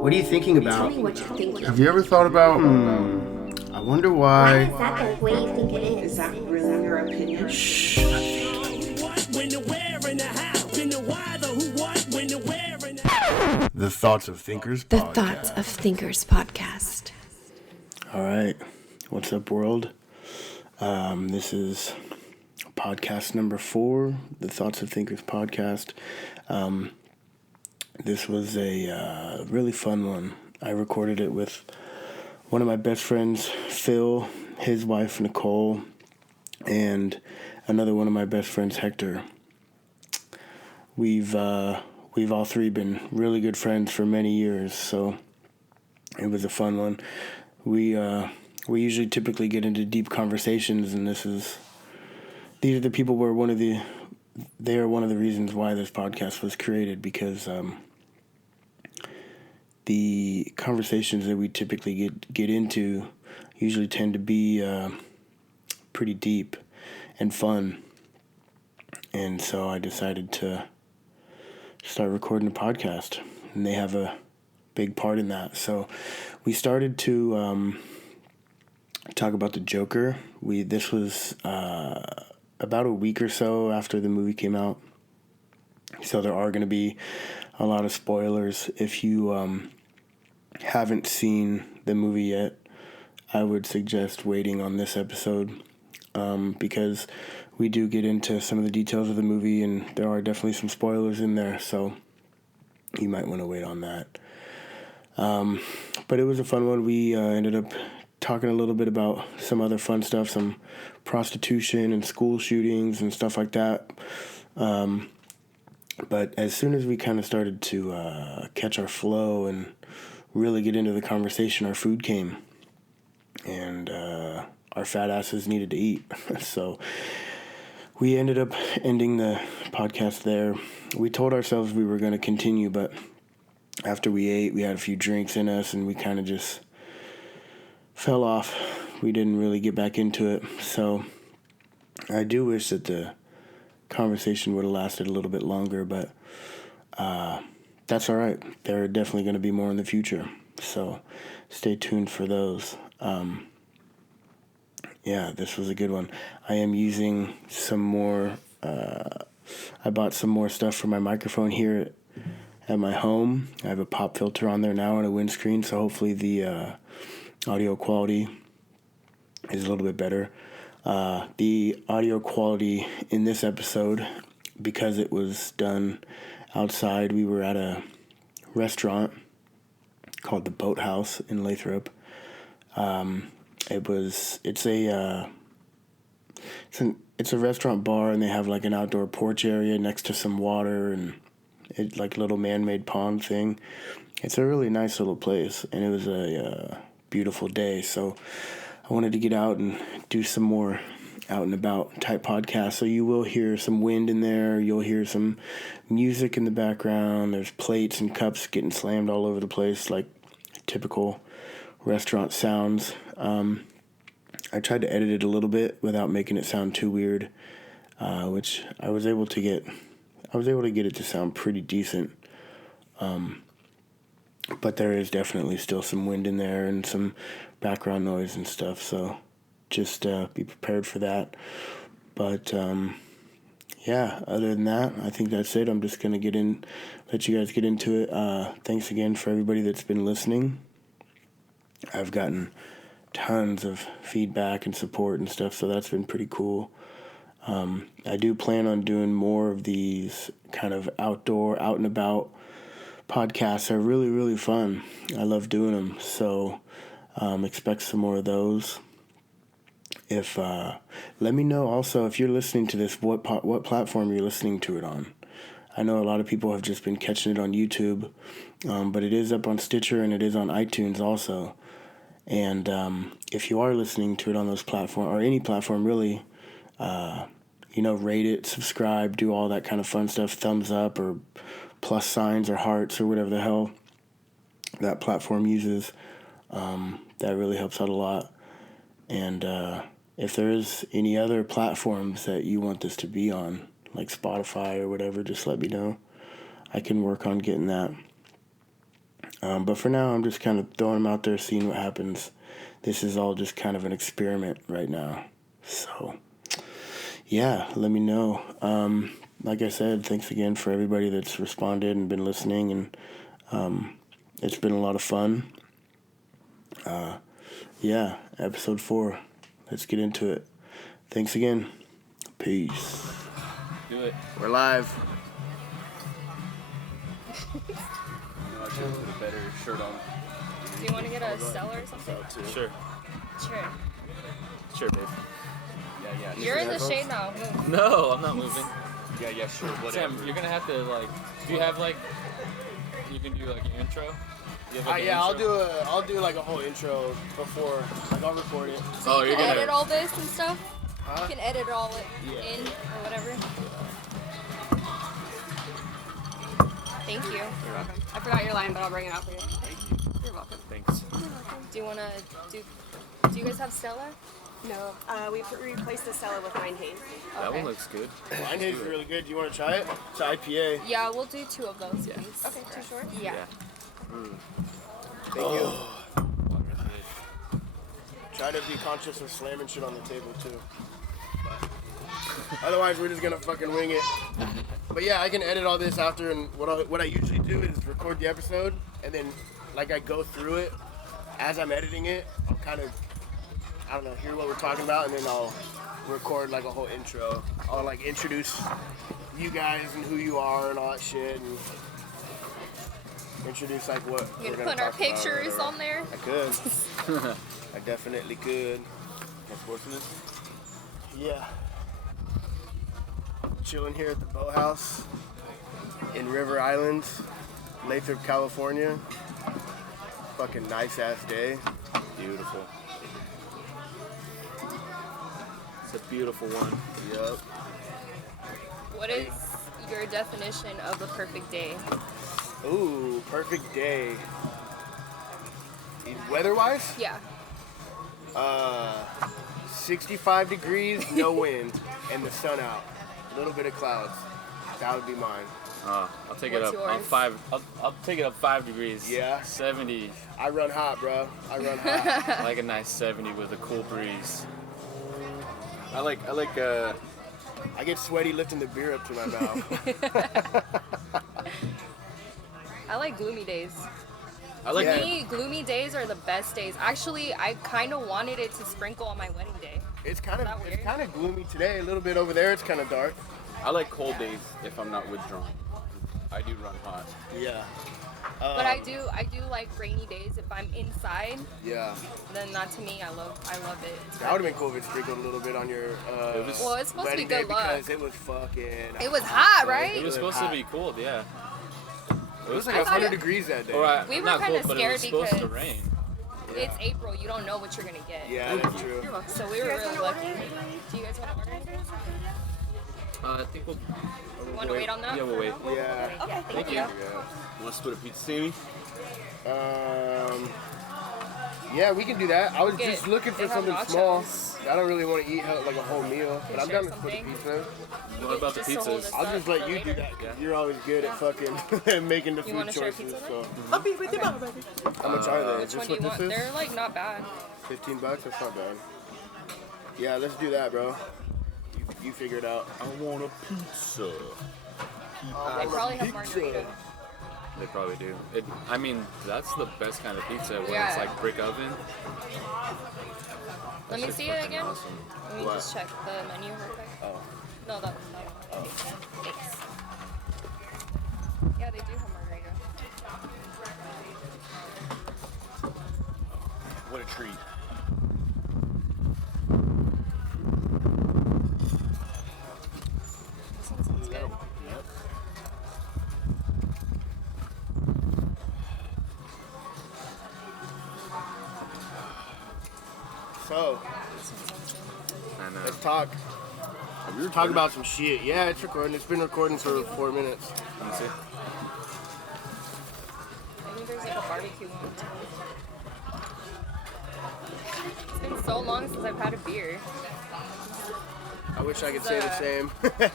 What are you thinking Tell about? me what you're thinking. Have you ever thought about, I wonder Why why. is that the way you think it is? Is that really your opinion? Shh. The Thoughts of Thinkers The podcast. Thoughts of Thinkers podcast. All right. What's up, world? This is podcast number 4, the Thoughts of Thinkers podcast. This was a really fun one. I recorded it with one of my best friends, Phill, his wife, Nicole, and another one of my best friends, Hector. We've all three been really good friends for many years, so it was a fun one. We usually typically get into deep conversations, and these are the people where they are one of the reasons why this podcast was created, because the conversations that we typically get into usually tend to be pretty deep and fun, and so I decided to start recording a podcast, and they have a big part in that. So we started to talk about the Joker. This was about a week or so after the movie came out, so there are going to be a lot of spoilers. If you haven't seen the movie yet, I would suggest waiting on this episode, because we do get into some of the details of the movie, and there are definitely some spoilers in there, so you might want to wait on that. But it was a fun one. We ended up talking a little bit about some other fun stuff, some prostitution and school shootings and stuff like that. But as soon as we kind of started to catch our flow and really get into the conversation, our food came, and our fat asses needed to eat. So we ended up ending the podcast there. We told ourselves we were going to continue, but after we ate, we had a few drinks in us, and we kind of just fell off. We didn't really get back into it. So I do wish that the conversation would have lasted a little bit longer, but that's all right. There are definitely going to be more in the future, so stay tuned for those. Yeah, this was a good one. I am using some more, I bought some more stuff for my microphone here at my home. I have a pop filter on there now and a windscreen, so hopefully the audio quality is a little bit better. The audio quality in this episode, because it was done outside, we were at a restaurant called the Boathouse in Lathrop. It's a restaurant bar, and they have like an outdoor porch area next to some water, and it's like a little man-made pond thing. It's a really nice little place, and it was a beautiful day, so I wanted to get out and do some more out and about type podcasts. So you will hear some wind in there, you'll hear some music in the background, there's plates and cups getting slammed all over the place like typical restaurant sounds. I tried to edit it a little bit without making it sound too weird, which I was able to get it to sound pretty decent. But there is definitely still some wind in there and some background noise and stuff, so just be prepared for that. But yeah, other than that, I think that's it. I'm just going to let you guys get into it. Thanks again for everybody that's been listening. I've gotten tons of feedback and support and stuff, so that's been pretty cool. I do plan on doing more of these kind of outdoor, out and about podcasts. Are really, really fun. I love doing them, so expect some more of those. Let me know also if you're listening to this, what platform you're listening to it on. I know a lot of people have just been catching it on YouTube, but it is up on Stitcher and it is on iTunes also. And if you are listening to it on those platforms, or any platform really, rate it, subscribe, do all that kind of fun stuff, thumbs up or plus signs or hearts or whatever the hell that platform uses. That really helps out a lot. And if there is any other platforms that you want this to be on, like Spotify or whatever, just let me know. I can work on getting that. But for now, I'm just kind of throwing them out there, seeing what happens. This is all just kind of an experiment right now. So, yeah, let me know. Like I said, thanks again for everybody that's responded and been listening, and it's been a lot of fun. Yeah, episode 4. Let's get into it. Thanks again. Peace. Do it. We're live. I should put a better shirt on. Do you want to get a Stella or something? Sure. Sure. Sure, babe. Yeah. You're in the shade now. Move. No, I'm not moving. Yeah, sure, whatever. Sam, you're gonna have to do you have you can do an intro? You have, an I'll intro? do like a whole intro before, I'll record it. Oh, You you're can gonna edit all this and stuff? Huh? You can edit all it in or whatever. Thank you. You're welcome. I forgot your line, but I'll bring it out for you. Thank you. You're welcome. Thanks. Do you want to do you guys have Stella? No, we replaced the Stella with Wine Haze. That Okay. one looks good. Mine is really good. Do you want to try it? It's IPA. Yeah, we'll do 2 of those, Yeah. please. Okay, 2 short? Yeah. Thank you. Try to be conscious of slamming shit on the table too. But otherwise, we're just gonna fucking wing it. But yeah, I can edit all this after, and what I usually do is record the episode, and then I go through it as I'm editing it. I'll kind of, I don't know, hear what we're talking about, and then I'll record a whole intro. I'll introduce you guys and who you are and all that shit, and introduce what You're we're gonna gonna put our talk about or pictures whatever. on there? I could. I definitely could. Yeah. Chilling here at the boathouse in River Island, Lathrop, California. Fucking nice ass day. Beautiful. It's a beautiful one. Yup. What is your definition of a perfect day? Ooh, perfect day. Weather-wise, Yeah. 65 degrees, no wind, and the sun out. A little bit of clouds. That would be mine. I'll take it What's up. yours? I'll take it up 5 degrees. Yeah? 70. I run hot, bro. I run hot. I like a nice 70 with a cool breeze. I get sweaty lifting the beer up to my mouth. I like gloomy days. I like Yeah. To me, gloomy days are the best days. Actually, I kind of wanted it to sprinkle on my wedding day. It's that weird? it's kind of gloomy today. A little bit over there. It's kind of dark. I like cold days if I'm not withdrawn. I do run hot. Yeah. But I do like rainy days. If I'm inside, Yeah. then that to me, I love it. It's That would have been cool if it sprinkled a little bit on your Well, it's supposed to be wedding day good luck. because it was fucking. It was hot, right? It was supposed hot. to be cold, yeah. It was like I thought 100 it- degrees that day. We were not kinda cold, but it was scared supposed to because- rain. It's April. You don't know what you're gonna get. Yeah, that's true. So we were really lucky. Do you guys want to order anything? I think we'll. You want to wait on that? Yeah, we'll wait. Yeah. Okay, thank you. You want to split a pizza, Sammy? Yeah, we can do that. I was Get- just looking for they have something small. nachos. I don't really want to eat like a whole meal, but I'm share down to split a something? pizza. What about the Just to hold pizzas? us I'll up just let for you do later. that. 'Cause you're always good at fucking making the You food wanna share choices. pizza So. then? I'll be with you, Mama, baby. How much are they? Which Is this one do you what want? this is? They're like not bad. $15? That's not bad. Yeah, let's do that, bro. You figure it out. I want a pizza. They probably have margarita. They probably do. I mean, that's the best kind of pizza when Yeah. it's like brick oven. Let me Shit's see it fucking again. Awesome. Let me What? just check the menu real quick. Oh. No, that one. Thanks. Yeah, they do have margarita. What a treat. This one sounds good. So, This one sounds good. And let's talk. We were Talk about some shit. Yeah, it's recording. It's been recording for 4 minutes. let me see. I think there's like a barbecue one too. It's been so long since I've had a beer. I wish I could say the same. Yeah.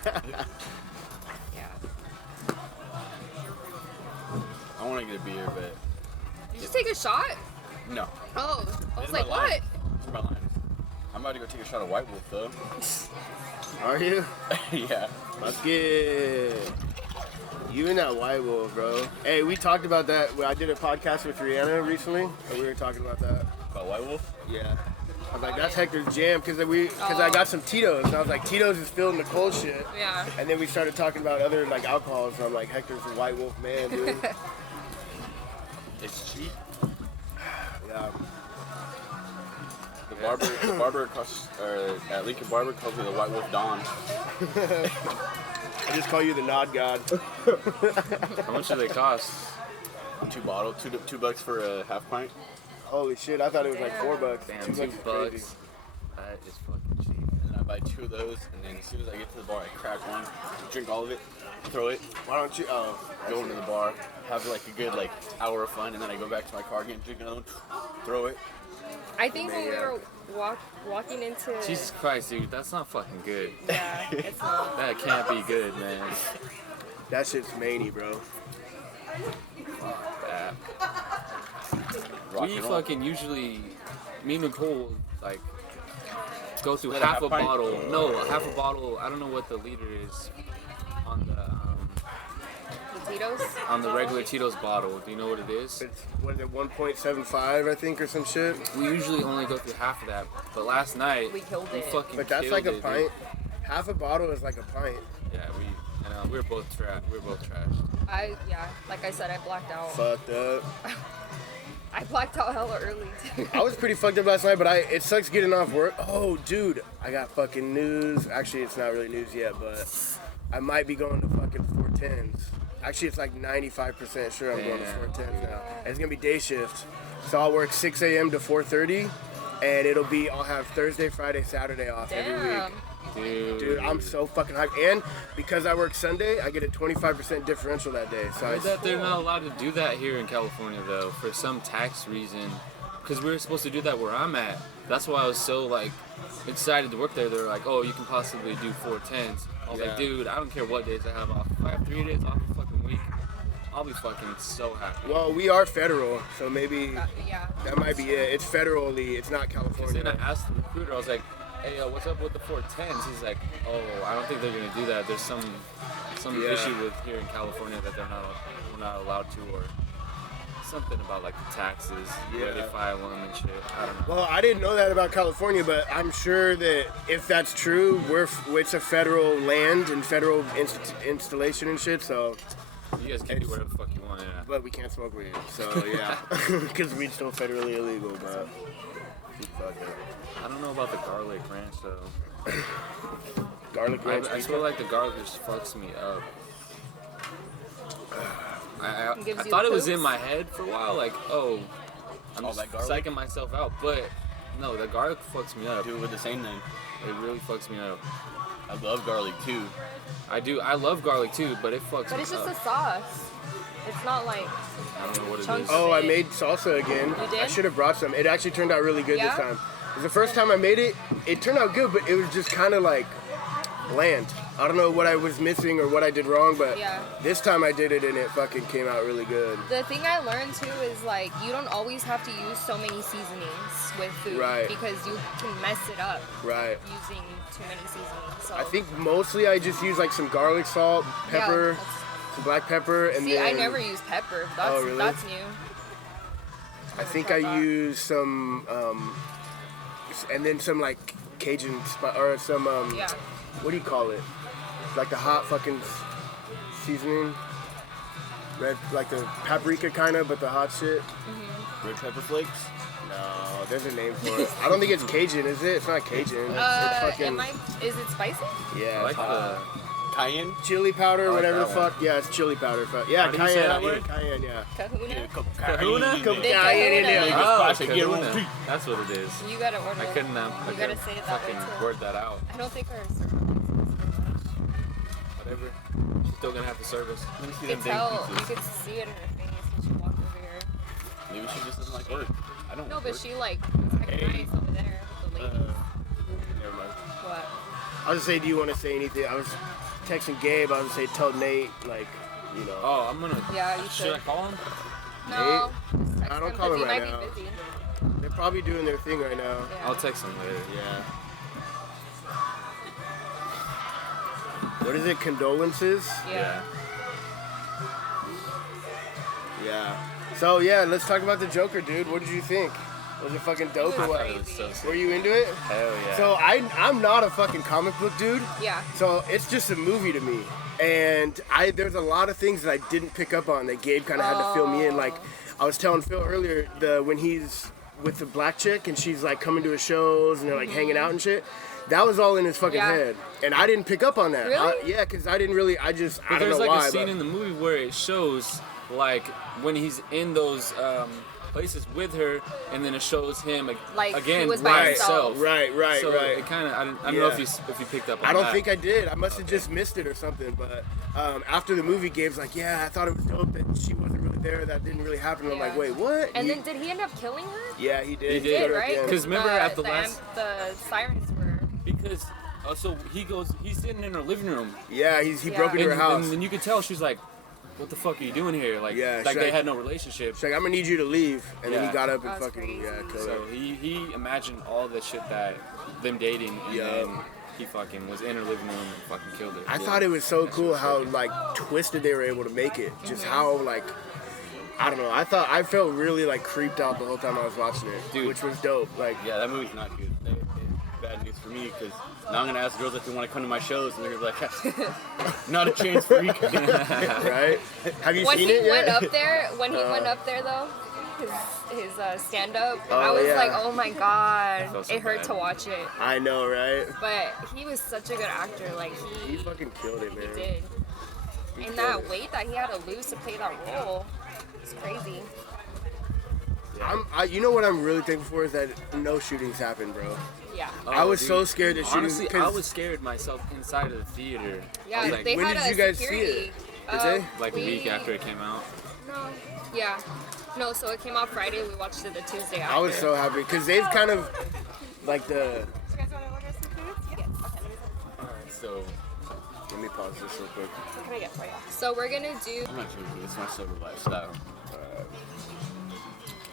I want to get a beer, but Did you take a shot? No. Oh, I was These are like, my what? lines. These are my lines. I'm about to go take a shot of White Wolf, though. Are you? Yeah. Fuck it. You and that White Wolf, bro. Hey, we talked about that. I did a podcast with Rihanna recently, and we were talking about that. About White Wolf? Yeah. I was like, that's Hector's jam, because I got some Tito's, and I was like, Tito's is Phill and Nicole shit. Yeah. And then we started talking about other like alcohols, and I'm like, Hector's a White Wolf man, dude. It's cheap. Yeah. The barber across, at Lincoln Barber calls me the White Wolf Don. I just call you the Nod God. How much do they cost? $2 for a half pint. Holy shit, I thought it was like $4. Damn, $2 is $2. crazy. That is fucking cheap. And then I buy 2 of those, and then as soon as I get to the bar, I crack one, drink all of it, throw it, Why don't you? Oh, go into the bar, have like a good like hour of fun, and then I go back to my car again, drink another one, throw it. I think when we were walking into... Jesus Christ, dude, that's not fucking good. Yeah, it's not. That can't be good, man. that shit's many, bro. Rock We and roll. fucking usually, me and Nicole, like, go through Split a half half a pint? bottle. No, half a bottle. I don't know what the liter is on The Tito's? the regular Tito's bottle. Do you know what it is? It's, what is it, 1.75, I think, or some shit? We usually only go through half of that. But last night, We killed we it. fucking But that's killed like a it, pint. dude. Half a bottle is like a pint. Yeah, we were both trashed. Like I said, I blacked out. Fucked up. I blacked out hella early. I was pretty fucked up last night, but it sucks getting off work. Oh, dude, I got fucking news. Actually, it's not really news yet, but I might be going to fucking 410s. Actually, it's like 95% sure I'm going to 410s now. And it's gonna be day shift, so I'll work 6 a.m. to 4:30, and I'll have Thursday, Friday, Saturday off every Damn. week. Dude, I'm so fucking hyped. And because I work Sunday, I get a 25% differential that day. So I heard that they're not allowed to do that here in California, though, for some tax reason. Because we were supposed to do that where I'm at. That's why I was so, like, excited to work there. They were like, oh, you can possibly do 410s. I was like, dude, I don't care what days I have off. If I have 3 days off a fucking week, I'll be fucking so happy. Well, we are federal, so maybe Yeah. that might be it. It's federally, it's not Because then I California. asked the recruiter, I was like, hey, what's up with the 410s? He's like, oh, I don't think they're going to do that. There's some issue with here in California that we're not allowed to, or something about like the taxes, where they file them and shit. I don't know. Well, I didn't know that about California, but I'm sure that if that's true, it's a federal land and federal installation and shit, so... You guys can do whatever the fuck you want, yeah. But we can't smoke weed, so yeah. Because weed's still federally illegal, but... Fuck it. I don't know about the garlic ranch though. Garlic ranch I feel like the garlic just fucks me up. I Gives you thought the it was in poops? my head for a while, like, oh, I'm All just that garlic? psyching myself out, but no, the garlic fucks me up. Do it with the same then. It really fucks me up. I love garlic too. I love garlic too, but it fucks But me it's just up. a sauce. It's not like... I don't know what it chunks. is. Oh, I made salsa again. You did? I should have brought some. It actually turned out really good Yeah? this time. It was the first time I made it. It turned out good, but it was just kind of like bland. I don't know what I was missing or what I did wrong, but Yeah. this time I did it and it fucking came out really good. The thing I learned too is like you don't always have to use so many seasonings with food Right. because you can mess it up Right. using too many seasonings. So I think mostly I just use like some garlic salt, pepper, some black pepper, and see, then I never use pepper. That's really? that's new. I think I use some, and then some like Cajun or some Yeah. what do you call it? Like the hot fucking seasoning, red, like the paprika kind of, but the hot shit. Red pepper flakes. No, there's a name for it. I don't think it's Cajun, is it? It's not Cajun. It's fucking Is it spicy? yeah. I like the. Cayenne. Chili powder, like whatever the that one. fuck. Yeah, it's chili powder. Yeah, How do you say cayenne. that word? Cayenne, yeah. Kahuna? Kahuna? Big Cayenne in kahuna. there. Oh, spicy, get kahuna. one. That's what it is. You gotta order. I couldn't. I You gotta couldn't say it that way fucking too. word that out. I don't think ours. Whatever. She's still gonna have to service. Let me see You them could dang tell. You pizzas. could see it in her face when she walked over here. Maybe she just doesn't like work. I don't No, like but work. she like was like nice over there with the ladies. Never mind. What? I was gonna say, do you want to say anything? I was texting Gabe. I was gonna say, tell Nate, like, you know. Oh, I'm gonna. Yeah, you Should I should. call him? No. All Nah, don't him call 'cause him he right might now. be busy. They're probably doing their thing right now. Yeah. I'll text him later. Yeah. What is it? Condolences? Yeah. Yeah. So yeah, let's talk about the Joker, dude. What did you think? Was it fucking dope or It was what? crazy. It was so sick. Were you into it? Hell yeah. So I'm not a fucking comic book dude. Yeah. So it's just a movie to me. And there's a lot of things that I didn't pick up on that Gabe kind of had to fill me in. Like I was telling Phill earlier, when he's with the black chick and she's like coming to his shows and they're like hanging out and shit. That was all in his fucking Yeah. head, and I didn't pick up on that. Really? Yeah, because I didn't really. I But don't there's know like why. a scene but in the movie where it shows like when he's in those places with her, and then it shows him Like, again he was by by himself. right. So right. it kind of I don't know Yeah. if you picked up on I don't that. think I did. I must have just missed it or something. But after the movie, Gabe's like, "Yeah, I thought it was dope that she wasn't really there. That didn't really happen." And I'm like, Yeah. "Wait, what?" And then did he end up killing her? Yeah, he did. He did, killed her at Right? the end. 'Cause remember at the last- the sirens were. because so he's sitting in her living room Yeah, he Yeah. broke into her house. and then you could tell she's like, what the fuck are you doing here? Like, Yeah, like she's they like- had no relationship. She's like, "I'm gonna need you to leave," and then Yeah. he got up and That's fucking crazy. killed So her. he imagined all the shit that them dating, and Yeah. then he fucking was in her living room and fucking killed her. I thought it was so cool how like twisted they were able to make it. Just how like I don't know. I felt really like creeped out the whole time I was watching it, Dude. which was dope. Like Yeah, that movie's not good. Bad news for me because now I'm gonna ask girls if they want to come to my shows, and they're gonna be like, "Not a chance, freak." right? Have you When seen he it went yet? up there, though, his stand up, Oh, I was yeah. like, oh my god, felt so it hurt bad. to watch it. I know, right? But he was such a good actor, like He fucking killed it, man. he did. And that weight that he had to lose to play that role, it's crazy. You know what I'm really thankful for is that no shootings happened, bro. Yeah. I was so scared that shootings. Honestly, I was scared myself inside of the theater. Yeah, I was like, they when had did a you guys see security. it? Did they? like a week after it came out. No. Yeah. No, so it came out Friday. We watched it the Tuesday after. I was so happy because they've kind of like the. You guys want to order some food? Yes. Alright, so Let me pause this real quick. What can I get for you? So we're gonna do. I'm not drinking. It's my sober lifestyle.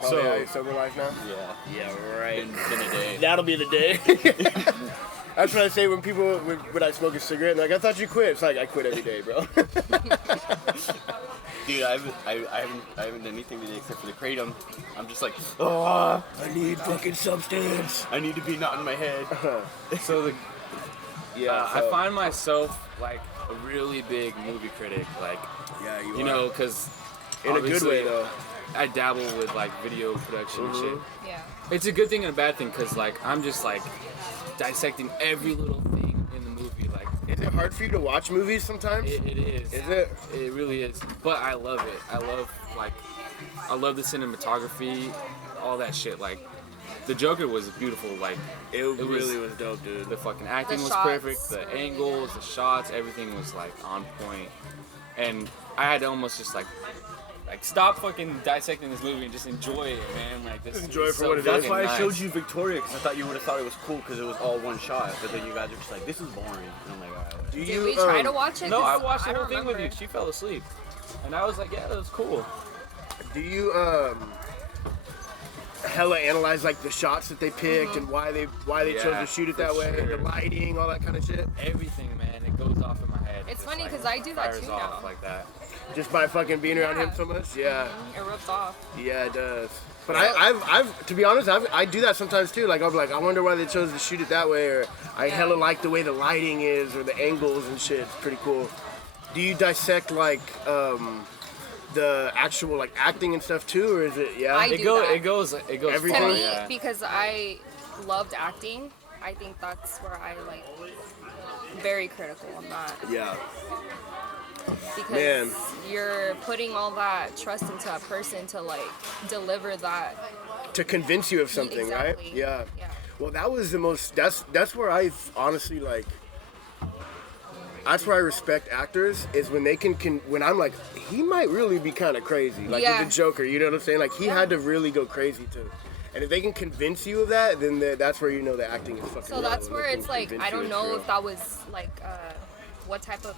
Oh, So- yeah, you're sober life now. Yeah, Yeah, right. been a day. That'll be the day. That's what I say when people when I smoke a cigarette. And like, I thought you quit. It's like I quit every day, bro. Dude, I haven't done anything today except for the kratom. I'm just like, oh, I need fucking substance. I need to be not in my head. so the Yeah, I find myself like a really big movie critic, like Yeah, you know, because in a good way though. I dabble with like video production and shit. Yeah. It's a good thing and a bad thing because like I'm just like dissecting every little thing in the movie. Like Is it hard for you to watch movies sometimes? it is. Is it? It really is. But I love it. I love the cinematography, all that shit. Like the Joker was beautiful. Like It was- really was dope, dude. the fucking acting The was shots perfect. The were really angles, the shots, everything was like on point. And I had to almost just like stop fucking dissecting this movie and just enjoy it, man. Like this. Enjoy it is for so what it is. That's fucking why I nice. showed you Victoria, because I thought you would have thought it was cool because it was all one shot. But then you guys are just like, this is boring. And I'm like, alright. Do Did we try to watch it? No, I 'Cause watched the whole don't thing with you. remember. She fell asleep, and I was like, yeah, that was cool. Do you hella analyze like the shots that they picked and why they chose Yeah, to shoot it for that way, sure. the lighting, all that kind of shit? Everything, man, it goes off in my head. It's Just, funny like, 'cause I do that fires too off now. like that. Just by fucking being around him Yeah. so much? Yeah. It rubs off. Yeah, it does. But I've to be honest, I do that sometimes too. Like I'll be like, I wonder why they chose to shoot it that way, or I Yeah. hella like the way the lighting is, or the angles and shit. It's pretty cool. Do you dissect like the actual like acting and stuff too, or is it I It do goes. that. It goes. Everything? To far, me, yeah. because I loved acting, I think that's where I like very critical on that Yeah. because Man. you're putting all that trust into a person to like deliver that. To convince you of something, Exactly. right? Yeah. Yeah. Well, that was the most. That's where I honestly like. That's where I respect actors is when they can when I'm like he might really be kind of crazy like Yeah. with the Joker, you know what I'm saying? Like he had to really go crazy too. And if they can convince you of that, then that's where you know the acting is fucking. So real, that's when where they can it's like convince I you don't it's know real. if that was like what type of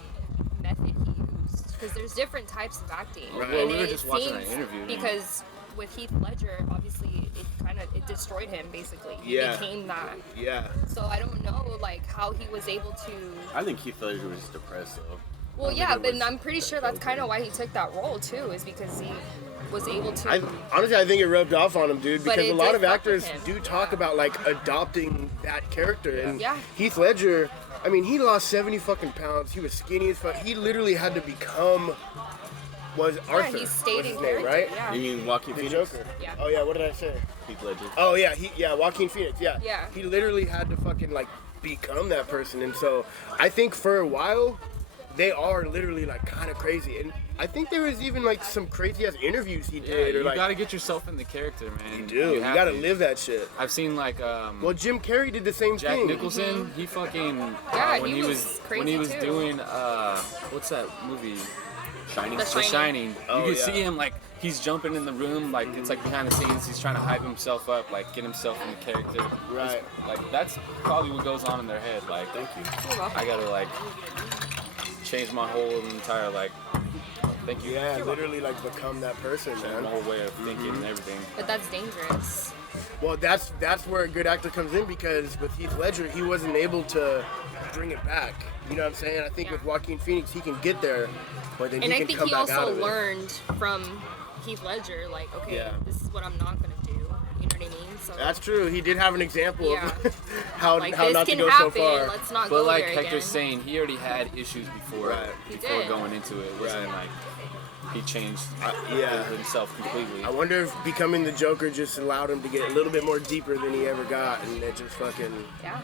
method he used because there's different types of acting. Right. Well, And we were it just watching that seems interview, and- because with Heath Ledger, obviously it destroyed him basically. He Yeah. became that. Yeah. So I don't know like how he was able to. I think Heath Ledger was depressed though. Well, yeah, but I'm pretty sure that's kind of why he took that role too, is because he was able to. Honestly, I think it rubbed off on him, dude, But because it a lot did of fuck actors with him. do talk about like adopting that character. And Yeah. Heath Ledger, I mean, he lost 70 fucking pounds. He was skinny as fuck. He literally had to become Arthur. he stayed was in his name, character, right? yeah. You mean Joaquin The Phoenix? Joker. Yeah. Oh yeah, what did I say? Heath Ledger. Oh yeah, Joaquin Phoenix. Yeah. Yeah. He literally had to fucking like become that person, and so I think for a while they are literally like kind of crazy, and I think there was even like some crazy ass interviews he Yeah, did, or you like gotta get yourself in the character, man. you do, you have gotta to. live that shit. I've seen like Well, Jim Carrey did the same Jack thing. Nicholson. He fucking Yeah, when he he was when crazy he was too. doing what's that movie? Shining. The The Shining. Oh, You can yeah. see him like he's jumping in the room, like it's like behind the scenes. He's trying to hype himself up, like get himself in the character. Right. Like that's probably what goes on in their head. Like, Thank you. You're welcome. I gotta like change my whole entire like. Thank you. Yeah, literally like become that person, Change my man. whole way of thinking and everything. But that's dangerous. Well, that's where a good actor comes in, because with Heath Ledger, he wasn't able to bring it back. You know what I'm saying? I think Yeah. with Joaquin Phoenix, he can get there, but then And he I can think come he back out also of it. learned from Heath Ledger, like, okay, Yeah. this is what I'm not gonna do. You know what I mean? So That's true. He did have an example Yeah. of how like how this not to can go happen. so far. Let's not But go like there Hector's again. saying, he already had issues before Right. He before did. going into it. It wasn't like he changed Yeah. himself completely. I wonder if becoming the Joker just allowed him to get a little bit more deeper than he ever got, and it just fucking. Yeah.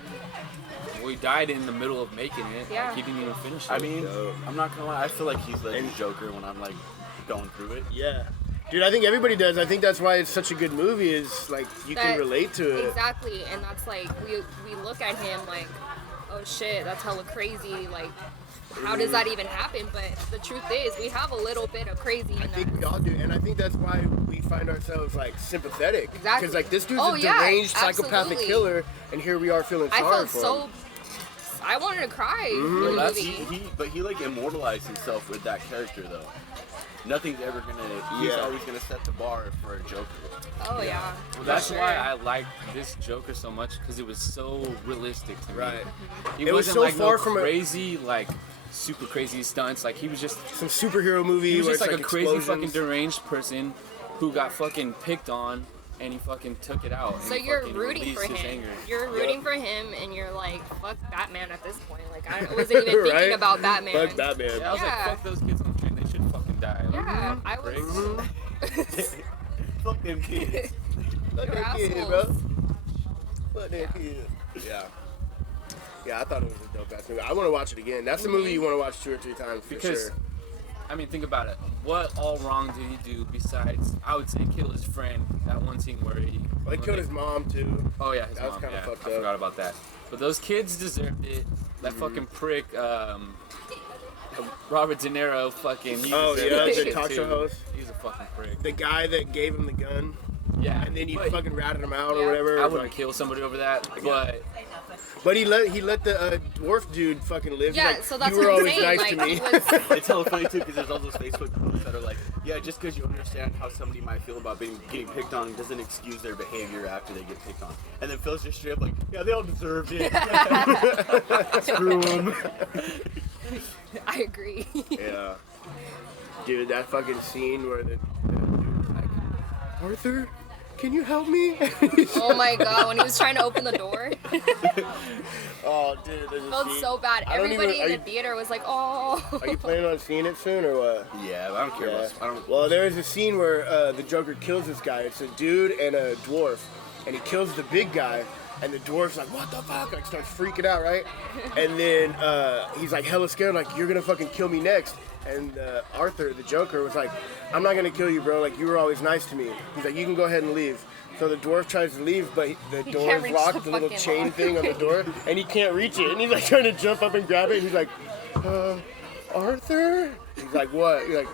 Well, he died in the middle of making it. Yeah. Like, he didn't even finish it. I mean, I'm not gonna lie. I feel like Heath Ledger's Joker when I'm like going through it. Yeah. Dude, I think everybody does. I think that's why it's such a good movie, is like you can That- relate to it. Exactly, and that's like we look at him like, oh shit, that's hella crazy. Like, how does that even happen? But the truth is, we have a little bit of crazy in I think us. we all do, and I think that's why we find ourselves like sympathetic. Exactly. Because like this dude's Oh, a yeah, deranged psychopathic absolutely. killer, and here we are feeling I sorry felt for so. him. I wanted to cry in Mm-hmm. the That's movie. but he like immortalized himself with that character though. Nothing's ever gonna. He's Yeah. always gonna set the bar for a Joker. Oh yeah. Well, that's for why sure. I liked this Joker so much, because it was so realistic to me. Right. He It was wasn't so like far no from a- crazy, like super crazy stunts. Like he was just Some superhero movie he was where just it's like a crazy explosions. fucking deranged person who got fucking picked on, and he fucking took it out. So and he you're fucking rooting for released his him. anger. You're rooting for him, and you're like, fuck Batman at this point. Like I wasn't even thinking Right? about Batman. Fuck Batman. Yeah, I was Yeah. like, fuck those kids on the train. They should fucking die. Like, Yeah, I was. Fuck them kids. Fuck You're that kid, assholes. bro. Fuck that kid. Yeah. Yeah, I thought it was a dope ass movie. I want to watch it again. That's the movie you want to watch 2 or 3 times for Because, sure. I mean, think about it. What all wrong did he do besides, I would say, kill his friend? That one scene where he. Well, he killed his mom too. Oh yeah, his That was mom. kinda Yeah, fucked I up. forgot about that. But those kids deserved it. That fucking prick, Robert De Niro, fucking. He Oh, deserved yeah, that the shit, talk show too. host. He's a fucking prick. The guy that gave him the gun, Yeah. and then he but fucking ratted him out or Yeah. whatever. I wouldn't like, kill somebody over that, but but he let the dwarf dude fucking live. He's Yeah, like, so that's you were what I'm always saying. nice Like, to me. he was, It's hella funny too because there's all those Facebook posts that are like, yeah, just because you understand how somebody might feel about getting picked on doesn't excuse their behavior after they get picked on. And then Phil's just straight up like, yeah, they all deserved it. Screw them. I agree. Yeah. Dude, that fucking scene where the dude's like, Arthur, can you help me? Oh my god, when he was trying to open the door, Oh, dude, there's a felt scene. so bad. I don't Everybody even- in are the theater was like, oh. Are you planning on seeing it soon or what? Yeah, but I don't care Yeah. about. I don't. Well, there is a scene where the Joker kills this guy. It's a dude and a dwarf, and he kills the big guy, and the dwarf's like, "What the fuck?" Like starts freaking out, right? And then he's like hella scared, like, "You're gonna fucking kill me next." And Arthur, the Joker, was like, "I'm not gonna kill you, bro. Like you were always nice to me." He's like, "You can go ahead and leave." So the dwarf tries to leave, but the door can't is reach locked, the the little fucking chain lock. thing on the door, and he can't reach it. And he's like trying to jump up and grab it. And he's like, Arthur? He's like, what? He's like,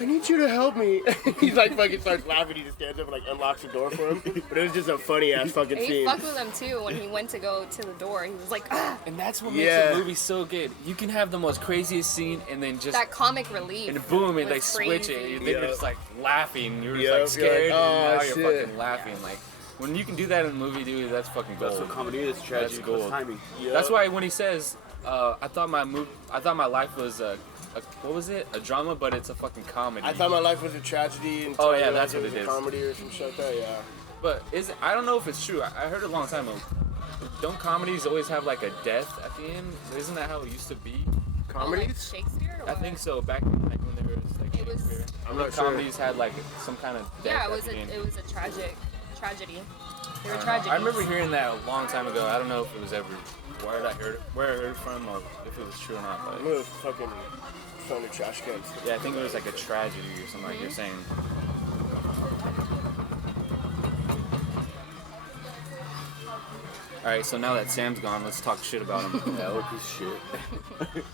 I need you to help me. He's like fucking starts laughing. He just stands up and like unlocks the door for him. But it was just a funny ass fucking And he scene. fucked with him too when he went to go to the door. He was like, ah, And that's what makes Yeah. a movie so good. You can have the most craziest scene and then just that comic relief. and boom, and was they switch crazy. it. Then you're just like laughing. You're just Yep, like you're scared, like, and now "Oh, you're shit." fucking laughing. Like when you can do that in a movie, dude, that's fucking gold. That's what comedy is. Tragedy That's plus gold. timing. That's why when he says, I thought my life was what was it? A drama, but it's a fucking comedy. I thought my life was a tragedy until Oh, I yeah, realized that's what it was it a is. comedy or some shit like that. Yeah. But I don't know if it's true. I heard it a long time ago. Don't comedies always have like a death at the end? Isn't that how it used to be? Oh, like Comedies? Shakespeare? Or I what? think so. Back when there was like It was- Shakespeare. I'm I not think sure. comedies had like some kind of death Yeah, at the end. it was a tragedy. They were I tragedies. remember hearing that a long time ago. I don't know if it was ever where I heard it from or if it was true or not. I'm But gonna fucking throw in the trash cans. yeah, I think it was like a tragedy or something like you're saying. All right, so now that Sam's gone, let's talk shit about him. Yeah, what piece of shit.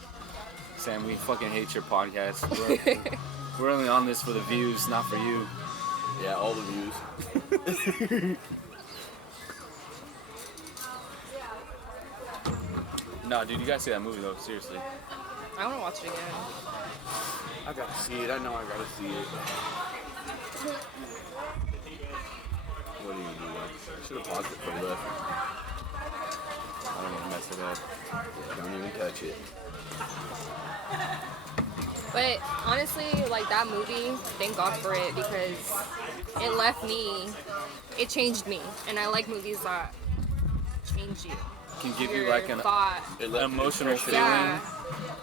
Sam, we fucking hate your podcast. We're only on this for the views, not for you. Yeah, all the views. No, dude, you gotta see that movie though. Seriously. I want to watch it again. I gotta see it. I know I gotta see it. What do you do? I should have paused it for left. I don't want to mess it up. Don't even touch it. But honestly, like that movie, thank God for it because it left me, it changed me, and I like movies that change you. Can give you Your like an thought. emotional feeling. Yeah,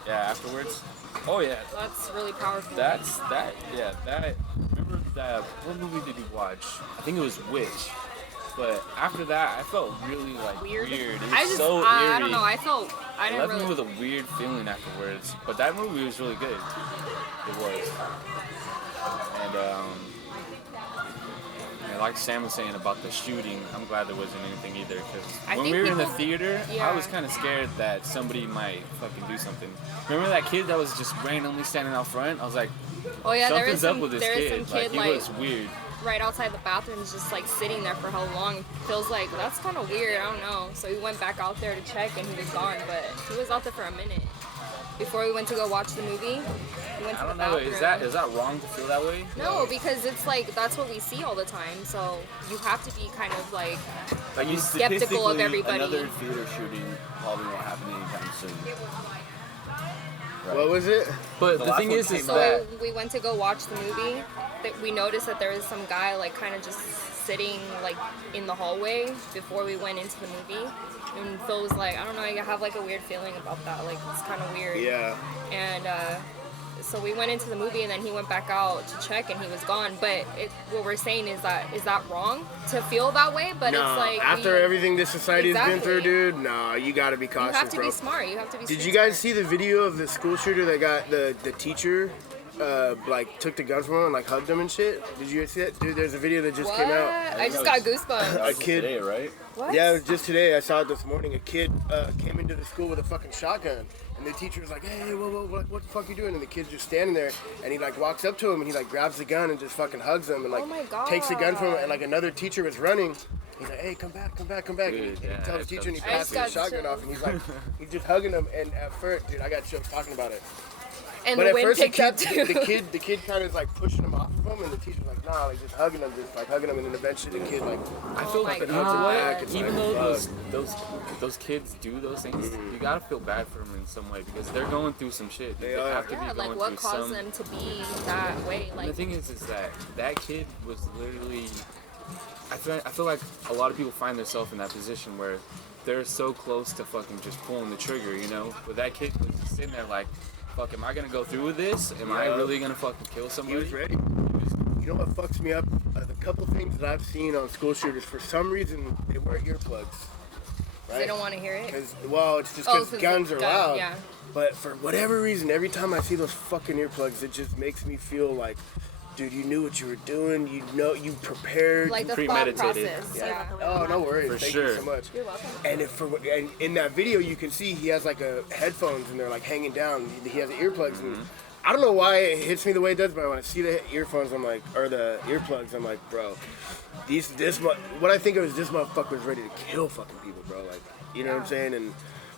Yeah, afterwards. Oh yeah. that's really powerful. That's that. Yeah, that. Remember that? What movie did you watch? I think it was Witch. But after that, I felt really like weird. It was I just, so eerie. I don't know. I It didn't left really. me with a weird feeling afterwards. But that movie was really good. It was. And yeah, like Sam was saying about the shooting, I'm glad there wasn't anything either. Because I when think we were in the people- theater, I yeah. was kind of scared that somebody might fucking do something. Remember that kid that was just randomly standing out front? I was like, Oh yeah, there was something's up some, with this there was kid. some kid He like was weird. right outside the bathroom, just like sitting there for how long. Feels like that's kind of weird. I don't know. So we went back out there to check, and he was gone. But he was out there for a minute before we went to go watch the movie. We went to I don't the know. bathroom. Is that wrong to feel that way? No, because it's like that's what we see all the time. So you have to be kind of like I mean, skeptical of statistically, everybody. Another theater shooting probably won't happen anytime soon. Right. What was it? But The the last thing one is came So that we went to go watch the movie. That we noticed that there was some guy like kind of just sitting like in the hallway before we went into the movie. And Phil was like, I don't know, I have like a weird feeling about that. Like it's kind of weird. Yeah. And so we went into the movie, and then he went back out to check, and he was gone. But what we're saying is that wrong to feel that way? But No, it's like after everything this society's been through, Exactly. dude, no, you gotta be you cautious, have to bro. be smart. You have to be. Did street you guys smart. see the video of the school shooter that got the teacher, like took the guns from him and like hugged him and shit? Did you guys see it? Dude, there's a video that just What? came out. I just got goosebumps. That was a kid- today, right? What? Yeah, it was just today. I saw it this morning. A kid came into the school with a fucking shotgun. And the teacher was like, hey, what the fuck you doing? And the kid's just standing there. And he like walks up to him and he like grabs the gun and just fucking hugs him and like Oh my God. takes the gun from him. And like another teacher was running. He's like, hey, come back. And Dude, he yeah, tells the teacher and he I just passes the got shotgun chills. off. And he's like, he's just hugging him. And at first, dude, I got chills talking about it. And But the at wind first, picked up too. the kid kind of like pushing him off of him, and the teacher's like, nah, like just hugging him, and then eventually the kid like, I feel Oh my like, you God. know what? Back, it's Even like, though those kids do those things, you gotta feel bad for them in some way because they're going through some shit. They They are. have to Yeah, be like going what through caused some. them to be that way? And Like the thing is that kid was literally. I feel like a lot of people find themselves in that position where they're so close to fucking just pulling the trigger, you know. But that kid was just sitting there like, "Fuck, am I gonna go through with this? Am I Yeah. really gonna fucking kill he somebody?" was ready. You know what fucks me up? The couple things that I've seen on school shooters, for some reason, they wear earplugs. Right? they don't want to hear it. Because, well, it's just Oh, because 'cause guns the are gun, loud. yeah. But for whatever reason, every time I see those fucking earplugs, it just makes me feel like, dude, you knew what you were doing. You prepared. Like the thought premeditated. process. Yeah. Yeah. Oh, no worries. For Thank sure. you so much. You're welcome. And in that video, you can see he has like a headphones and they're like hanging down. He has the earplugs. And I don't know why it hits me the way it does, but when I see the earphones, I'm like, or the earplugs, I'm like, bro, what I think of is this motherfucker's ready to kill fucking people, bro. Like, you know what I'm saying? And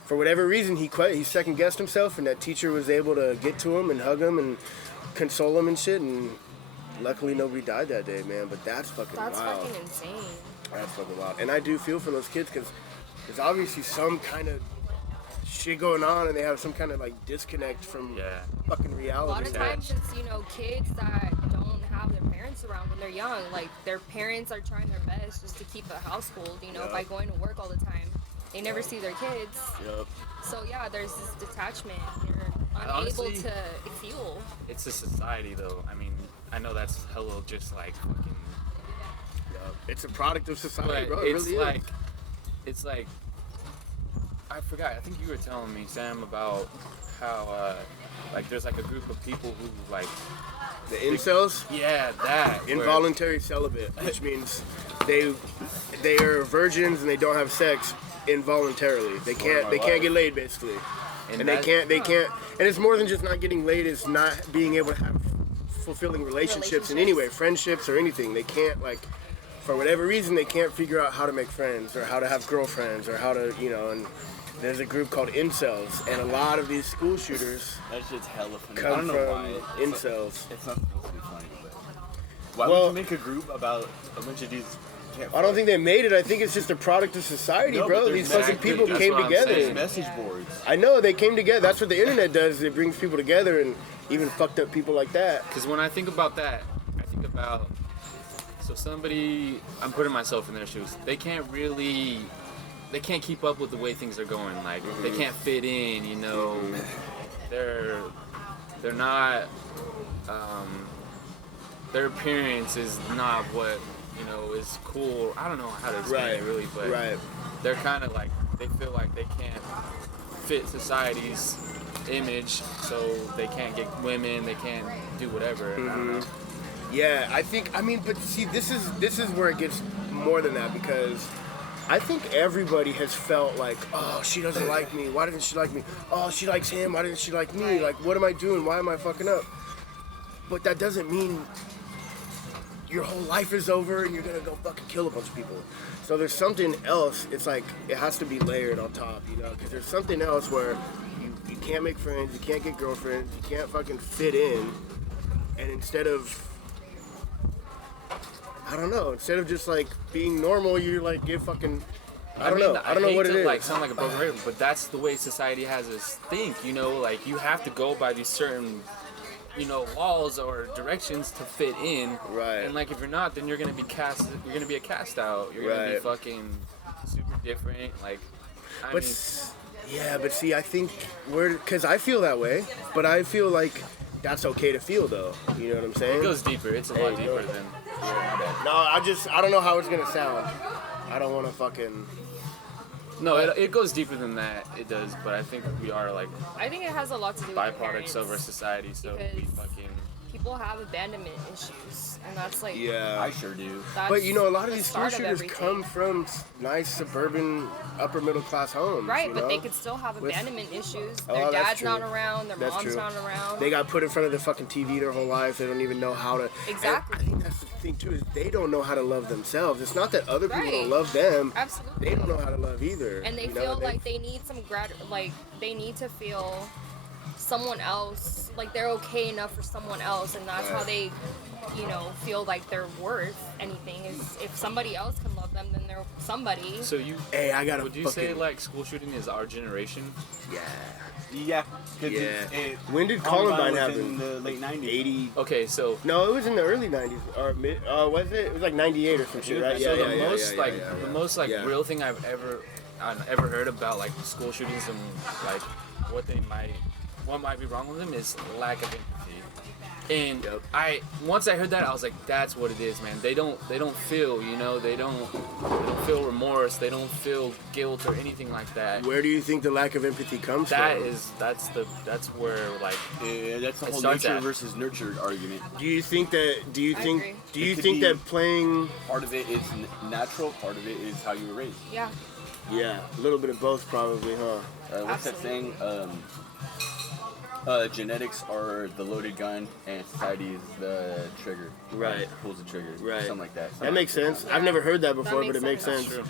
for whatever reason, he second guessed himself, and that teacher was able to get to him and hug him and console him and shit. And luckily, nobody died that day, man. But that's fucking wild. That's fucking insane. That's fucking wild. And I do feel for those kids because there's obviously some kind of shit going on, and they have some kind of like disconnect from fucking reality. A lot of times it's, you know, kids that don't have their parents around when they're young. Like, their parents are trying their best just to keep the household, you know, by going to work all the time. They never see their kids. Yep. So yeah, there's this detachment. You're unable Honestly, to feel. It's a society, though. I mean, I know that's hello, just like fucking. It's a product of society, bro. It's really like, it's like, I forgot. I think you were telling me, Sam, about how like there's like a group of people who like the incels. Yeah, that involuntary celibate, which means they are virgins and they don't have sex involuntarily. They can't get laid basically, and they can't. And it's more than just not getting laid. It's not being able to have fulfilling relationships in any way, friendships or anything. They can't, like, for whatever reason, they can't figure out how to make friends or how to have girlfriends or how to, you know. And there's a group called incels, and a lot of these school shooters that shit's hella funny. come I don't know from why. incels. It's not supposed to be funny, but why would you make a group about a bunch of dudes? I don't think they made it. I think it's just a product of society, bro. These fucking people came together. There's message boards. I know, they came together. That's what the internet does. It brings people together, and even fucked up people like that. Because when I think about that, I think about, so somebody, I'm putting myself in their shoes. They can't keep up with the way things are going. Like, they can't fit in, you know. They're not, their appearance is not what, you know, is cool. I don't know how to explain it really, but they're kind of like, they feel like they can't fit society's image, so they can't get women, they can't do whatever. I don't know. Yeah, but see, this is where it gets more than that, because I think everybody has felt like, oh, she doesn't like me. Why doesn't she like me? Oh, she likes him. Why didn't she like me? Like, what am I doing? Why am I fucking up? But that doesn't mean your whole life is over and you're gonna go fucking kill a bunch of people. So there's something else. It's like, it has to be layered on top, you know? Because there's something else where you can't make friends, you can't get girlfriends, you can't fucking fit in. And instead of, I don't know, instead of just like being normal, you like get fucking, I don't know what it is. Like, sound like a broken record, but that's the way society has us think, you know? Like, you have to go by these certain, you know, laws or directions to fit in. Right. And like, if you're not, then you're gonna be a cast out. You're gonna be fucking super different. Like, but see, I think because I feel that way, but I feel like that's okay to feel, though. You know what I'm saying? It goes deeper. It's a lot deeper than. No, I don't know how it's gonna sound. I don't want to fucking. No, it goes deeper than that. It does, but I think we are like. I think it has a lot to do with byproducts of our society. So we fucking. People have abandonment issues, and that's like. Yeah, I sure do. But you know, a lot of these school shooters come from nice suburban, upper middle class homes. Right, you but know? they could still have abandonment issues. Oh, Their that's dad's true. not around. Their That's mom's true. not around. They got put in front of the fucking TV their whole life. They don't even know how to. Exactly. And I think that's the thing too, is they don't know how to love themselves. It's not that other people Right. don't love them. Absolutely. They don't know how to love either. And they you know? feel like they need some they need to feel someone else, like they're okay enough for someone else, and that's how they, you know, feel like they're worth anything. Is if somebody else can love them, then they're somebody. So you. Hey, I gotta. Would you say like school shooting is our generation? Yeah. When did Columbine was happen? in the late 90s. 80. Okay, so. No, it was in the early 90s. Or mid. Was it? It was like 98 or some shit, right? So the most real thing I've ever heard about like school shootings and like what might be wrong with them is lack of empathy. And once I heard that, I was like, that's what it is, man. They don't feel, you know, they don't feel remorse, they don't feel guilt or anything like that. Where do you think the lack of empathy comes from? That's where like that's the whole nature versus nurture argument. Do you think that playing part of it is natural, part of it is how you were raised? Yeah. Yeah, a little bit of both probably, huh? What's that saying? Genetics are the loaded gun, and society is the trigger. Right. Pulls the trigger. Right. Something like that. That makes sense. I've never heard that before, That but it makes makes sense.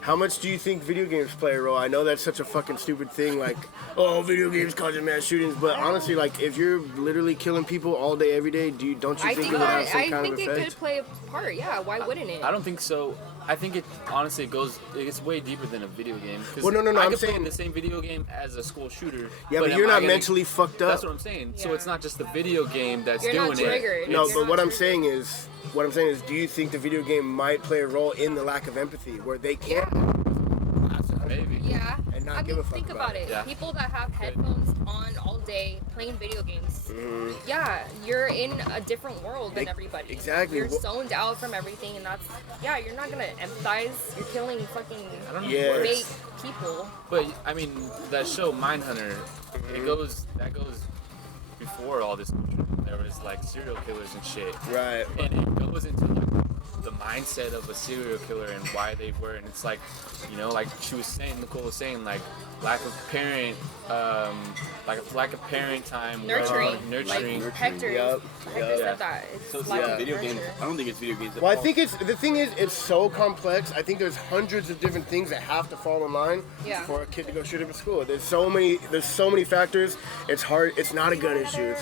How much do you think video games play a role? I know that's such a fucking stupid thing, like, oh, video games causing mass shootings, but honestly, like, if you're literally killing people all day, every day, don't you think it would have some kind of it effect? could play a part. Yeah, why wouldn't it? I don't think so. I think it honestly it's way deeper than a video game. 'Cause Well, no, I I'm could play saying- the same video game as a school shooter. Yeah, but am you're I not gonna- mentally fucked up. That's what I'm saying. So Yeah. it's not just the video game that's You're doing not it. triggered. No, You're but not what I'm triggered. saying is, do you think the video game might play a role in the lack of empathy, where they can't Maybe. Yeah. and not I give mean, a fuck think about about it? it. Yeah. People that have headphones on all day playing video games. Mm-hmm. Yeah, you're in a different world than Ex- everybody. exactly. You're Wha- zoned out from everything, and you're not gonna empathize. You're killing fucking I don't know. Yeah. fake people. But I mean, that show Mindhunter, that goes before all this. There was like serial killers and shit, Right. and it goes into like the mindset of a serial killer and why they were. And it's like, you know, like Nicole was saying, like lack of parent, like a lack of parent time, Nurturing. nurturing. Like Hector, Yup, Hector yup. said that. It's So it's lack not of video games. nurture. I don't think it's video games. At Well, I all. think the thing is, it's so complex. I think there's hundreds of different things that have to fall in line Yeah. for a kid to go shoot up at school. There's so many factors. It's hard. It's not a gun issue.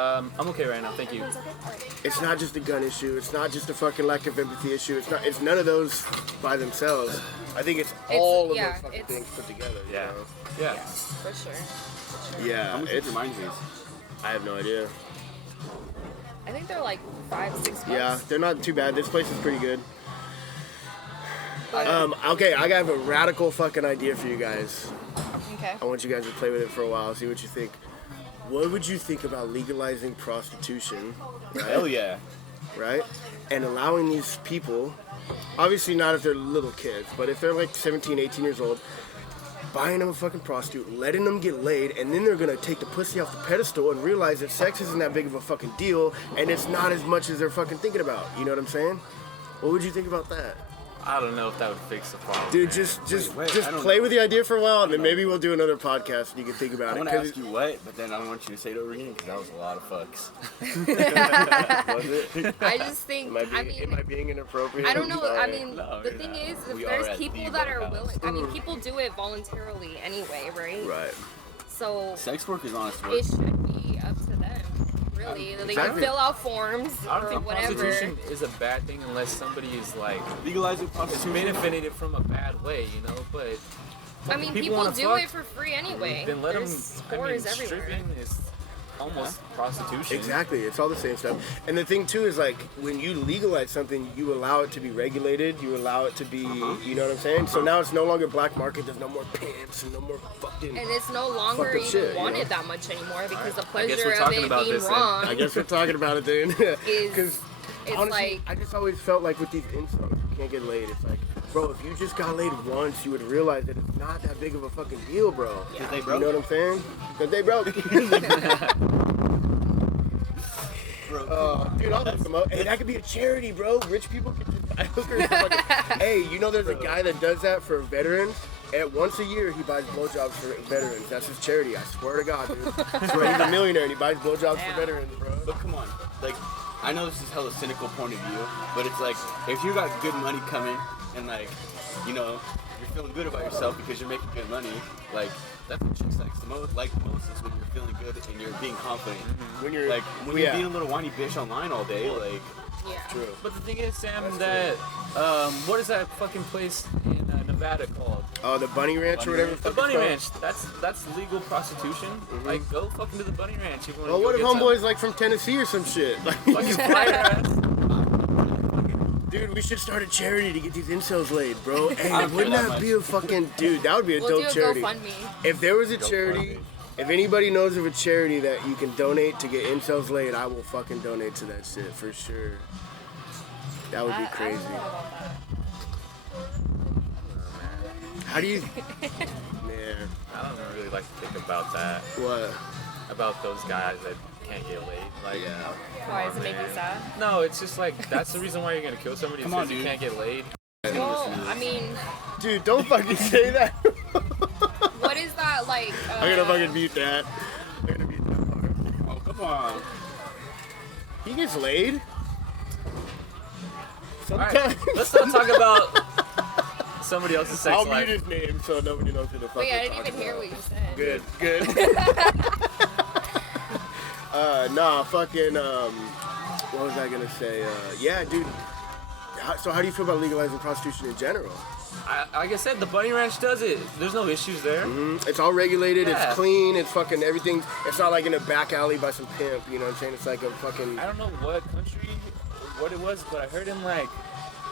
I'm okay right now, thank you. It's not just a gun issue. It's not just a fucking lack of empathy issue. It's none of those by themselves. I think it's all of yeah, those fucking it's- things put together. you Yeah. know? Yeah. For sure. Yeah. How much It's, it reminds me? I have no idea. I think they're like $5-6. Yeah, they're not too bad. This place is pretty good. But, Okay, I have a radical fucking idea for you guys. okay. I want you guys to play with it for a while, see what you think. What would you think about legalizing prostitution, Hell yeah. right? And allowing these people, obviously not if they're little kids, but if they're like 17, 18 years old, buying them a fucking prostitute, letting them get laid, and then they're gonna take the pussy off the pedestal and realize that sex isn't that big of a fucking deal, and it's not as much as they're fucking thinking about. You know what I'm saying? What would you think about that? I don't know if that would fix the problem. Dude, man. just I don't play know. with the idea for a while, and then maybe we'll do another podcast and you can think about I it. want to 'cause ask you what, but then I don't want you to say it over again because that was a lot of fucks. was it? I just think, Am I being inappropriate? I don't know. I Sorry. mean, No, the you're thing not. is, if We are there's at people the that are Boathouse. willing, I mean, people do it voluntarily anyway, right? Right. So Sex work is honest work. it should be up to them, really. They can exactly. fill out forms I don't or think whatever. prostitution is a bad thing unless somebody is like Legalizing it's prostitution. benefited from a bad way, you know. But I mean, people wanna do fuck, it for free anyway. then let them. There's I mean, scores everywhere. stripping is almost prostitution. Exactly. It's all the same stuff. And the thing too is like when you legalize something, you allow it to be regulated. You allow it to be, you know what I'm saying? So now it's no longer black market. There's no more pimps and no more fucking. And it's no longer Fucked up even shit, you wanted know? that much anymore because the I guess pleasure we're of talking it about being this then. wrong I guess we're talking about it then. is Because it's honestly, like I just always felt like with these insults, you can't get laid. It's like, bro, if you just got laid once, you would realize that it's not that big of a fucking deal, bro. Because they You broke. know what I'm saying? Because they broke. Dude, I'll hook them up. Hey, that could be a charity, bro. Rich people can just buy hookers. Hey, you know there's a guy that does that for veterans? And once a year, he buys blowjobs for veterans. That's his charity. I swear to God, dude. Swear he's a millionaire and he buys blowjobs for veterans, bro. But come on, like, I know this is hella cynical point of view, but it's like, if you got good money coming and like, you know, you're feeling good about yourself because you're making good money, like, that's what chicks like the most is when you're feeling good and you're being confident. When you're Like, when yeah. you're being a little whiny bitch online all day, like, yeah. True. But the thing is, Sam, that what is that fucking place in Nevada called? Oh, the Bunny Ranch or whatever. The Bunny Ranch. That's legal prostitution. Like, go fucking to the Bunny Ranch. If you wanna Well, go what if get some homeboy's like from Tennessee or some shit? Like, fucking fire ass? dude, we should start a charity to get these incels laid, bro. Hey, don't wouldn't care that that much. be a fucking dude? That would be a We'll do dope a charity. GoFundMe. If there was a charity, if anybody knows of a charity that you can donate to get incels laid, I will fucking donate to that shit for sure. That would be I crazy. don't know about that. How do you? Man, I don't really like to think about that. what? About those guys that can't get laid. Like, Why does it make you sad? no, it's just like that's the reason why you're gonna kill somebody Come because on, you dude. can't get laid. Well, I mean, Dude, don't fucking say that. what is that like? I'm gonna fucking mute that. I'm on. He gets laid. Alright, let's not talk about somebody else's sex I'll life. mute his name so nobody knows who the fuck. Wait, I we're didn't even talking hear about. what you said. Good. Nah, fucking. What was I gonna say? Yeah, dude. So how do you feel about legalizing prostitution in general? Like I said, the Bunny Ranch does it. There's no issues there. It's all regulated. Yeah. It's clean. It's fucking everything. It's not like in a back alley by some pimp. You know what I'm saying? It's like a fucking. I don't know what country, what it was, but I heard in like,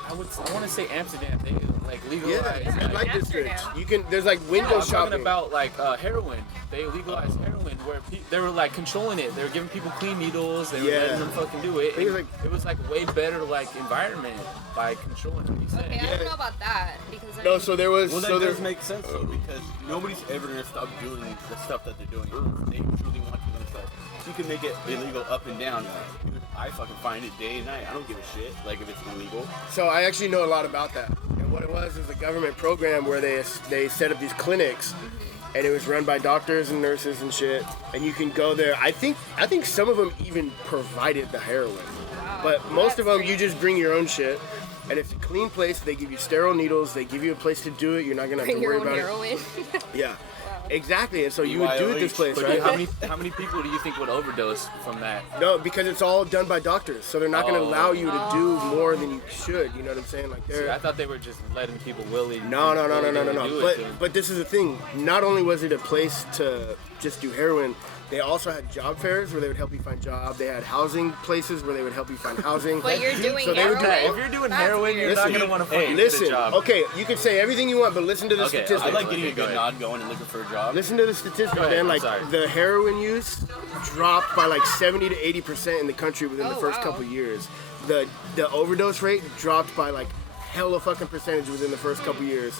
I want to say Amsterdam. They like legalized. Yeah, red light district. Amsterdam. You can. There's like window I'm shopping. talking about like heroin. They legalized heroin where they were like controlling it. They were giving people clean needles. They were letting them fucking do it. It was And it was like way better like environment by controlling what he said. Okay, I don't know about that because I No, mean, so there was. Well, that so there. does make sense though, because nobody's ever gonna stop doing the stuff that they're doing. If they truly want to themselves. You can make it illegal up and down. Dude, I fucking find it day and night. I don't give a shit. Like if it's illegal. So I actually know a lot about that. And what it was is a government program where they set up these clinics, and it was run by doctors and nurses and shit. And you can go there. I think some of them even provided the heroin, but most of them you just bring your own shit. And it's a clean place. They give you sterile needles. They give you a place to do it. You're not gonna have bring to your worry own about heroin. it. Yeah, exactly. And so you would do it this place, But right? how many people do you think would overdose from that? No, because it's all done by doctors, so they're not going to allow you to do more than you should. You know what I'm saying? Like See, they're. I thought they were just letting people willy. No. do it. But this is the thing. Not only was it a place to just do heroin, they also had job fairs where they would help you find job. They had housing places where they would help you find housing. But you're doing So they would heroin. do- If you're doing That's heroin, you're weird. not Listen, gonna want to hey, fucking get a Listen, job. okay, you can say everything you want, but listen to the Okay, statistics. I like getting a Go good ahead. nod going and looking for a job. Listen to the statistics, Go ahead, man. I'm Like sorry. the heroin use dropped by like 70 to 80% in the country within the Oh, first wow. couple years. The overdose rate dropped by like hella fucking percentage within the first couple years.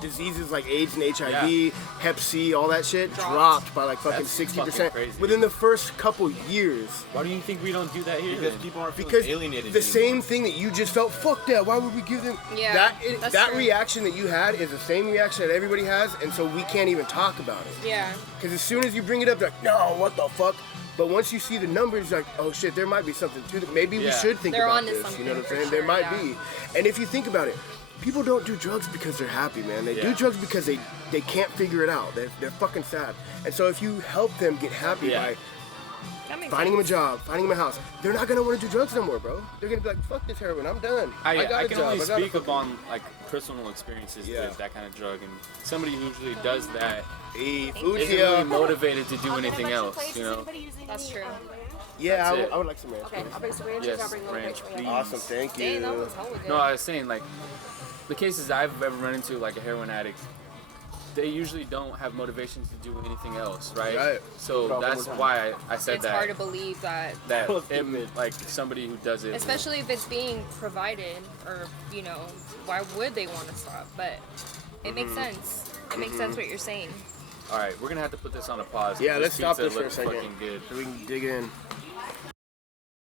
Diseases like AIDS and HIV, Hep C, all that shit dropped by like fucking That's 60% fucking crazy. within the first couple years. Why do you think we don't do that here? Because then? people aren't feeling Because alienated the same anymore. thing that you just felt, fuck that, why would we give them Yeah, that's that true. reaction that you had is the same reaction that everybody has, and so we can't even talk about it. Yeah. Because as soon as you bring it up, they're like, no, what the fuck? But once you see the numbers, you're like, oh shit, there might be something to it. Maybe we Yeah. should think They're about onto this. something You know what I'm for saying? sure, There might yeah. be. And if you think about it, people don't do drugs because they're happy, man. They do Yeah. drugs because they can't figure it out. They're fucking sad. And so if you help them get happy Yeah. by That makes finding them a sense. job, finding them a house, they're not gonna want to do drugs no more, bro. They're gonna be like, fuck this heroin, I'm done. I got a can job. only I got a speak fucking- upon like personal experiences Yeah. with that kind of drug, and somebody who usually does that Hey, isn't food really here. motivated to do anything else. You know? That's true. Yeah, That's it. I would like some ranch. Okay, I'll bring some ranches. Yes, I'll bring a little ranch, bit. please. Awesome, thank you. Dang, that was hella good. No, I was saying like the cases I've ever run into, like a heroin addict, they usually don't have motivations to do anything else, right? Right. So that's why I said it's that. hard to believe that, that like somebody who does it, especially if it's being provided, or you know, why would they want to stop? But it makes sense. It makes sense what you're saying. All right, we're gonna have to put this on a pause. Yeah, This let's stop pizza this for a looks second. Fucking good. So we can dig in.